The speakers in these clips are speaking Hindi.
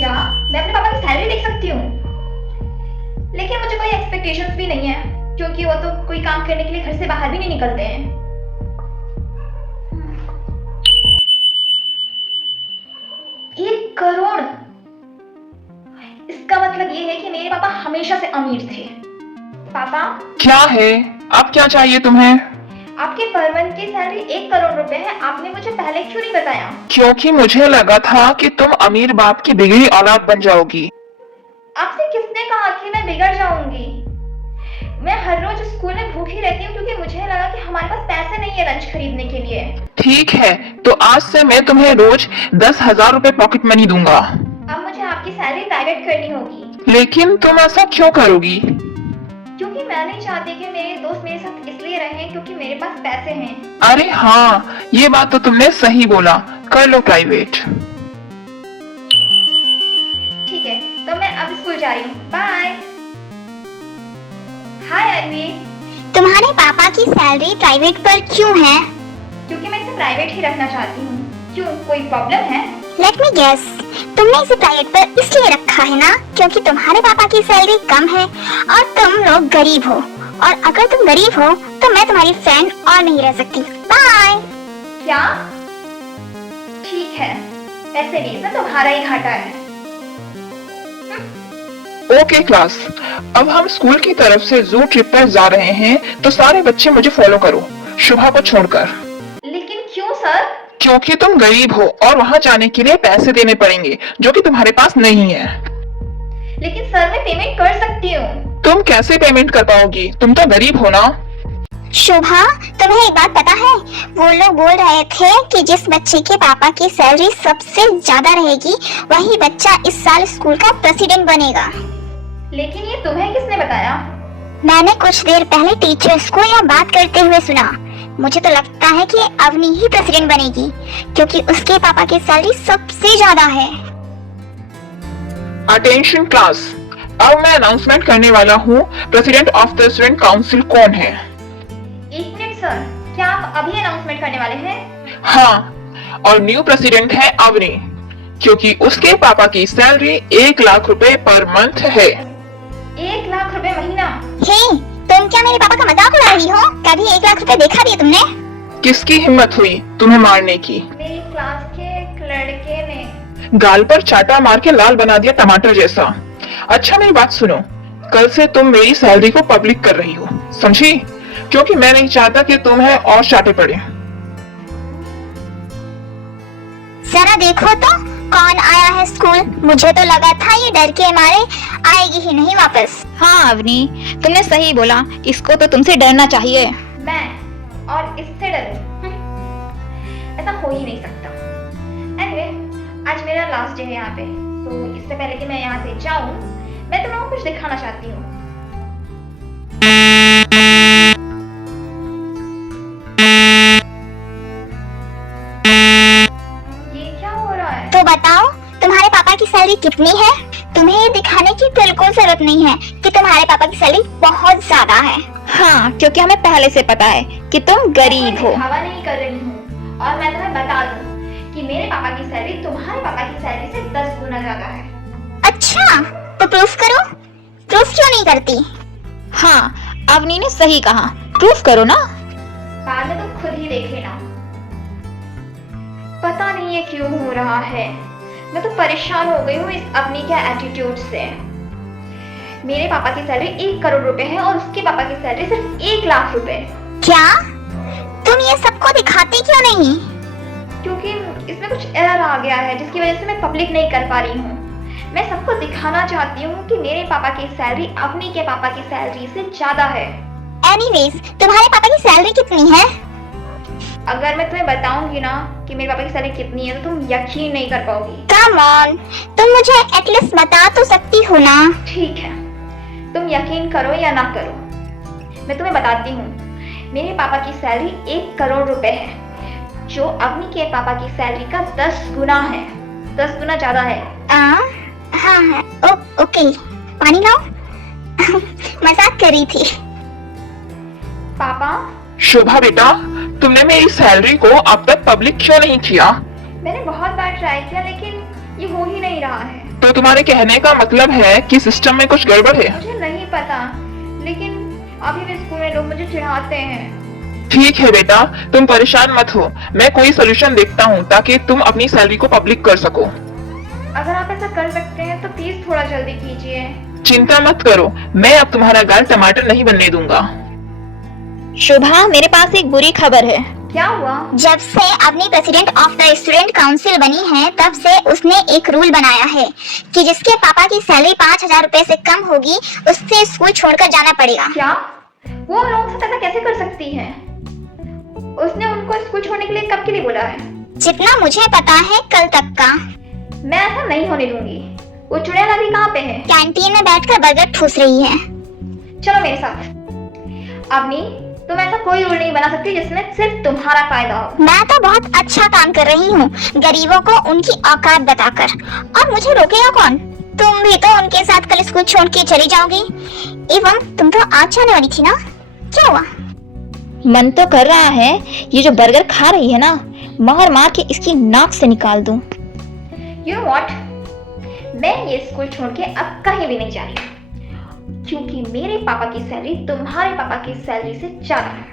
क्या मैं अपने पापा की सैलरी देख सकती हूँ? लेकिन मुझे कोई एक्सपेक्टेशंस भी नहीं है, क्योंकि वो तो कोई काम करने के लिए घर से बाहर भी नहीं निकलते हैं। 1 करोड़! इसका मतलब ये है कि मेरे पापा हमेशा से अमीर थे। पापा, क्या है? अब क्या चाहिए तुम्हें? आपके पर मंथ की सैलरी 1 करोड़ रुपए है। आपने मुझे पहले क्यों नहीं बताया? क्योंकि मुझे लगा था कि तुम अमीर बाप की बिगड़ी औलाद बन जाओगी। आपसे किसने कहा कि मैं बिगड़ जाऊंगी? मैं हर रोज स्कूल में भूखी रहती हूँ क्योंकि मुझे लगा कि हमारे पास पैसे नहीं है लंच खरीदने के लिए। ठीक है, तो आज से मैं तुम्हें रोज 10,000 रुपए पॉकेट मनी दूंगा। अब मुझे आपकी सैलरी प्राइवेट करनी होगी। लेकिन तुम ऐसा क्यों करोगी? क्योंकि मैं नहीं चाहती कि मेरे दोस्त मेरे साथ इसलिए रहें क्योंकि मेरे पास पैसे हैं। अरे हाँ, ये बात तो तुमने सही बोला। कर लो प्राइवेट। ठीक है, तो मैं अब स्कूल जा रही हूँ। बाय। हाय अरवी। तुम्हारे पापा की सैलरी प्राइवेट पर क्यों है? क्योंकि मैं इसे प्राइवेट ही रखना चाहती हूँ। क्यों, कोई प्रॉब्लम है? लेट मी गेस, तुमने इसे प्राइवेट पर इसलिए रखा है ना क्योंकि तुम्हारे पापा की सैलरी कम है और तुम लोग गरीब हो, और अगर तुम गरीब हो तो मैं तुम्हारी फ्रेंड और नहीं रह सकती। बाय। क्या? ठीक है, पैसे भी इसमें तुम्हारा ही घाटा है। ओके क्लास, अब हम स्कूल की तरफ से जू ट्रिप पर जा रहे हैं, तो सारे बच्चे मुझे फॉलो करो, शुभा को छोड़कर। लेकिन क्यों सर? क्योंकि तुम गरीब हो और वहाँ जाने के लिए पैसे देने पड़ेंगे जो कि तुम्हारे पास नहीं है। लेकिन सर, मैं पेमेंट कर सकती हूँ। तुम कैसे पेमेंट कर पाओगी? तुम तो गरीब हो ना। शोभा, तुम्हें एक बात पता है? वो लोग बोल रहे थे कि जिस बच्चे के पापा की सैलरी सबसे ज्यादा रहेगी वही बच्चा इस साल स्कूल का प्रेसिडेंट बनेगा। लेकिन ये तुम्हें किसने बताया? मैंने कुछ देर पहले टीचर्स को यह बात करते हुए सुना। मुझे तो लगता है कि अवनी ही प्रेसिडेंट बनेगी क्योंकि उसके पापा की सैलरी सबसे ज्यादा है। अटेंशन क्लास, अब मैं अनाउंसमेंट करने वाला हूँ। President of the student council कौन है? 1 मिनट सर, क्या आप अभी अनाउंसमेंट करने वाले हैं? हाँ, और न्यू प्रेसिडेंट है अवनी, क्योंकि उसके पापा की सैलरी 1 लाख रुपए पर मंथ है। 1 लाख रुपए महीना? हे, तुम क्या मेरे पापा का मजाक उड़ा रही हो? कभी 1 लाख रुपए देखा भी है तुमने? किसकी हिम्मत हुई तुम्हें मारने की? मेरी क्लास के एक लड़के ने। गाल पर चाटा मार के लाल बना दिया टमाटर जैसा। अच्छा मेरी बात सुनो, कल से तुम मेरी सैलरी को पब्लिक कर रही हो, समझी? क्योंकि मैं नहीं चाहता कि तुम्हें और चाटे पड़े। जरा देखो तो कौन आया है स्कूल। मुझे तो लगा था ये डर के मारे आएगी ही नहीं वापस। हाँ अवनी, तुमने सही बोला, इसको तो तुमसे डरना चाहिए। मैं और इससे डरूं? ऐसा हो ही नहीं सकता। एनीवे, आज मेरा लास्ट डे है यहाँ पे, तो इससे पहले कि मैं यहाँ से जाऊँ, मैं तुम्हें कुछ दिखाना चाहती हूँ। ये क्या हो रहा है? तो बताओ तुम्हारे पापा की सैलरी कितनी है? तुम्हें ये दिखाने की बिल्कुल जरूरत नहीं है कि तुम्हारे पापा की सैलरी बहुत ज्यादा है। हाँ, क्योंकि हमें पहले से पता है कि तुम गरीब हो। मैं दिखावा नहीं कर रही हूँ, और मैं तुम्हें बता दूँ कि मेरे पापा की सैलरी तुम्हारे पापा की सैलरी से 10 गुना ज्यादा है। अच्छा, तो प्रूफ करो। प्रूफ क्यों नहीं करती? हाँ, अवनी ने सही कहा, प्रूफ करो ना। बाद में तुम खुद ही देख लेना। पता नहीं ये क्यों हो रहा है, मैं तो परेशान हो गई हूँ इस अपनी के एटीट्यूड से। मेरे पापा की सैलरी 1 करोड़ रुपए है और उसके पापा की सैलरी सिर्फ 1 लाख रुपए। क्या तुम ये सबको दिखाती क्यों नहीं? क्योंकि इसमें कुछ एरर आ गया है जिसकी वजह से मैं पब्लिक नहीं कर पा रही हूँ। मैं सबको दिखाना चाहती हूँ कि मेरे पापा की सैलरी अवनी के पापा की सैलरी से ज्यादा है। एनीवेज, तुम्हारे पापा की सैलरी कितनी है? अगर मैं तुम्हें बताऊंगी ना कि मेरे पापा की सैलरी कितनी है तो तुम यकीन नहीं कर पाओगी। कम ऑन, तुम मुझे एटलीस्ट बता तो सकती हो ना। ठीक है, तुम यकीन करो या ना करो, मैं तुम्हें बताती हूँ। मेरे पापा की सैलरी 1 करोड़ रुपए है, जो अवनी के पापा की सैलरी का 10 गुना है। 10 गुना ज्यादा है। हाँ है। ओके, पानी लाओ। मजाक कर रही थी। पापा, शोभा बेटा, तुमने मेरी सैलरी को अब तक पब्लिक क्यों नहीं किया? मैंने बहुत बार ट्राई किया लेकिन ये हो ही नहीं रहा है। तो तुम्हारे कहने का मतलब है कि सिस्टम में कुछ गड़बड़ है। मुझे नहीं पता, लेकिन अभी भी स्कूल में लोग मुझे चिढ़ाते हैं। ठीक है बेटा, तुम परेशान मत हो, मैं कोई सोल्यूशन देखता हूँ ताकि तुम अपनी सैलरी को पब्लिक कर सको। अगर आप ऐसा कर सकते हैं तो प्लीज थोड़ा जल्दी कीजिए। चिंता मत करो, मैं अब तुम्हारा गाल टमाटर नहीं बनने दूंगा। शोभा, मेरे पास एक बुरी खबर है। क्या हुआ? जब से अपनी president of the student council बनी है, तब से उसने एक रूल बनाया है कि जिसके पापा की सैलरी 5,000 रुपए से कम होगी, उससे स्कूल छोड़कर जाना पड़ेगा। क्या? वो लोगों के साथ ऐसा कैसे कर सकती है? उसने उनको स्कूल छोड़ने के लिए कब के लिए बोला है? जितना मुझे पता है, कल तक का। मैं ऐसा नहीं होने दूंगी। वो चुड़ैल अभी कहाँ पे है? कैंटीन में बैठकर बर्गर ठूस रही है। चलो मेरे साथ। अवनी, तुम ऐसा कोई रूल नहीं बना सकती जिसमें सिर्फ तुम्हारा फायदा हो। मैं तो बहुत अच्छा काम कर रही हूँ, गरीबों को उनकी औकात बताकर। और मुझे रोकेगा कौन? तुम भी तो उनके साथ कल स्कूल छोड़ के चली जाओगी। एवं तुम तो आज जाने वाली थी ना, क्या हुआ? मन तो कर रहा है ये जो बर्गर खा रही है ना, मार मार के इसकी नाक से निकाल दूं। You know what? मैं ये स्कूल छोड़ के अब कहीं भी नहीं जा रही, क्योंकि मेरे पापा की सैलरी तुम्हारे पापा की सैलरी से ज्यादा है,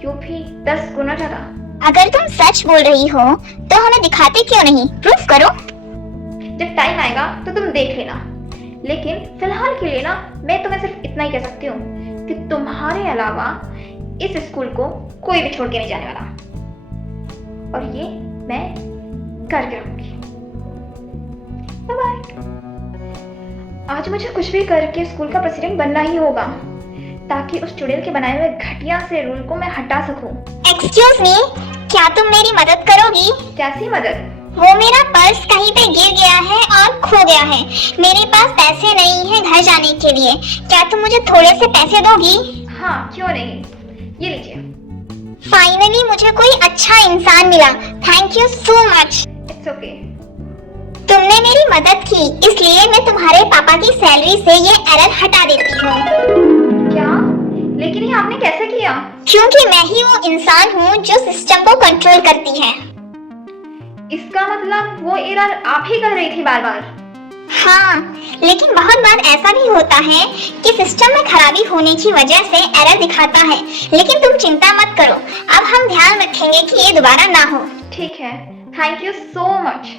क्यों भी 10 गुना ज्यादा। अगर तुम सच बोल रही हो तो हमें दिखाते क्यों नहीं? प्रूफ करो। जब टाइम आएगा तो तुम देख लेना, लेकिन फिलहाल के लिए ना मैं तुम्हें सिर्फ इतना ही कह सकती हूँ कि तुम्हारे अलावा इस स्कूल को कोई भी छोड़ के नहीं जाने वाला, और ये मैं करके रहूंगी। Bye bye. आज मुझे कुछ भी करके स्कूल का प्रेसिडेंट बनना ही होगा, ताकि उस चुड़ैल के बनाए हुए घटिया से रूल को मैं हटा सकूं। एक्सक्यूज मी, क्या तुम मेरी मदद करोगी? कैसी मदद? वो मेरा पर्स कहीं पे गिर गया है और खो गया है। मेरे पास पैसे नहीं है घर जाने के लिए। क्या तुम मुझे थोड़े से पैसे दोगी? हाँ, क्यों नहीं, ये लीजिए। फाइनली मुझे कोई अच्छा इंसान मिला। Thank you so much. It's okay. तुमने मेरी मदद की, इसलिए मैं तुम्हारे पापा की सैलरी से ये एरर हटा देती हूँ। क्या? लेकिन ये आपने कैसे किया? क्योंकि मैं ही वो इंसान हूँ जो सिस्टम को कंट्रोल करती है। इसका मतलब वो एरर आप ही कर रही थी बार बार? हाँ, लेकिन बहुत बार ऐसा भी होता है कि सिस्टम में खराबी होने की वजह से एरर दिखाता है। लेकिन तुम चिंता मत करो, अब हम ध्यान रखेंगे कि ये दोबारा ना हो। ठीक है, थैंक यू सो मच।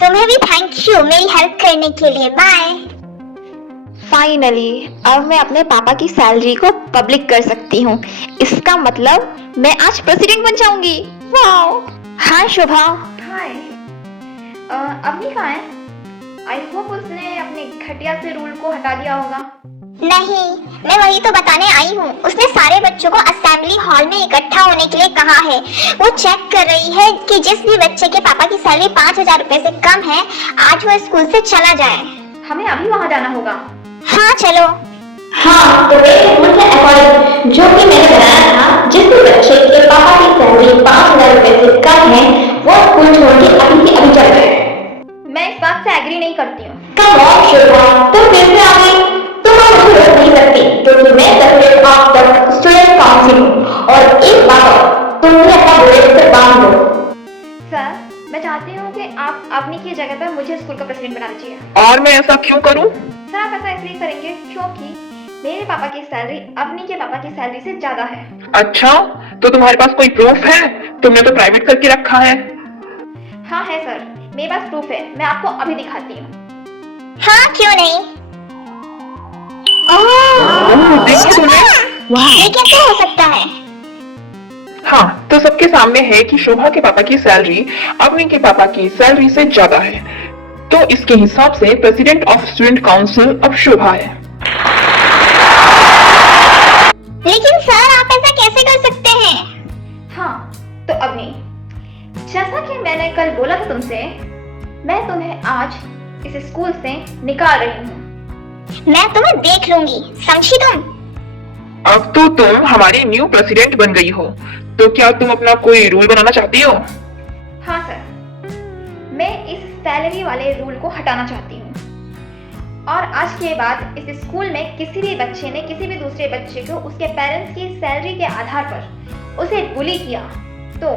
तुम्हें भी थैंक यू मेरी हेल्प करने के लिए। बाय। फाइनली अब मैं अपने पापा की सैलरी को पब्लिक कर सकती हूँ। इसका मतलब मैं आज प्रेसिडेंट बन जाऊंगी। वाओ। हाय शोभा। हाय। अवनी कहाँ है? आई होप उसने अपने घटिया से रूल को हटा दिया होगा। नहीं, मैं वही तो बताने आई हूँ। उसने सारे बच्चों को असेंबली हॉल में इकट्ठा होने के लिए कहा है। वो चेक कर रही है कि जिस भी बच्चे के पापा की सैलरी 5,000 रुपए से कम है, आज वो स्कूल से चला जाए। हमें अभी वहाँ जाना होगा। हाँ चलो। हाँ, तो मेरे रूल के अकॉर्डिंग जो कि मैंने बनाया था, जिस भी बच्चे के पापा की सैलरी 5,000 रुपए से कम है, वो स्कूल छोड़ के अभी की अभी चल जाए। मैं इस बात से एग्री नहीं करती हूँ। कम ऑन शोभा, तुम फिर से आ गई। तुम मुझे रोक नहीं सकती, क्योंकि मैं president of the student council हूँ। और एक बात और, तुम भी अपना बुलेट से बांध लो। सर, मैं चाहती हूँ कि आप अवनी की जगह पर मुझे स्कूल का प्रेसिडेंट बना दीजिए। और मैं ऐसा क्यों करूं? सर, आप ऐसा इसलिए करेंगे क्योंकि मेरे पापा की सैलरी अवनी के पापा की सैलरी से ज्यादा है। अच्छा, तो तुम्हारे पास कोई प्रूफ है? तुमने तो प्राइवेट करके रखा है। हाँ है सर, मेरे पास प्रूफ है, मैं आपको अभी दिखाती हूँ। हाँ क्यों नहीं। ओह, देखी तुमने? ये कैसे हो सकता है? हाँ, तो सबके सामने है कि शोभा के पापा की सैलरी अवनी के पापा की सैलरी से ज्यादा है। तो इसके हिसाब से प्रेसिडेंट ऑफ स्टूडेंट काउंसिल अब शोभा है। लेकिन सर, आप ऐसा कैसे कर सकते हैं? हाँ, तो अवनी, जैसा कि मैंने कल बोला था तुमसे, मैं तुम्हें आज इस स्कूल से निकाल रही हूँ। मैं तुम्हें देख लूंगी, समझी तुम? अब तो तुम हमारी न्यू प्रेसिडेंट बन गई हो, तो क्या तुम अपना कोई रूल बनाना चाहती हो? हाँ सर, मैं इस सैलरी वाले रूल को हटाना चाहती हूँ, और आज के बाद इस स्कूल में किसी भी बच्चे ने किसी भी दूसरे बच्चे को उसके पेरेंट्स की सैलरी के आधार पर उसे बुली किया तो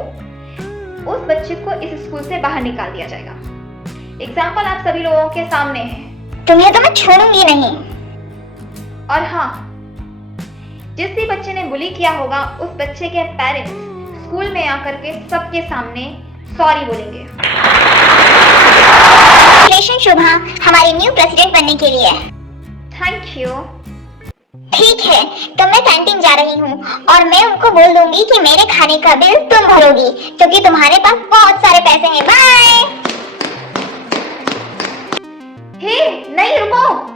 उस बच्चे को इस स्कूल से बाहर निकाल दिया जाएगा। एग्जाम्पल आप सभी लोगों के सामने है। तुम्हें तो मैं छोड़ूंगी नहीं। और हाँ, जिस भी बच्चे ने बुली किया होगा उस बच्चे के पेरेंट्स स्कूल में आकर के सबके सामने सॉरी बोलेंगे। कांग्रेचुलेशन शुभा, हमारी न्यू प्रेसिडेंट बनने के लिए। Thank you. ठीक है, तो मैं कैंटीन जा रही हूँ और मैं उनको बोल दूंगी कि मेरे खाने का बिल तुम भरोगी क्योंकि तुम्हारे पास बहुत सारे पैसे हैं। बाय। हे, नहीं रुको।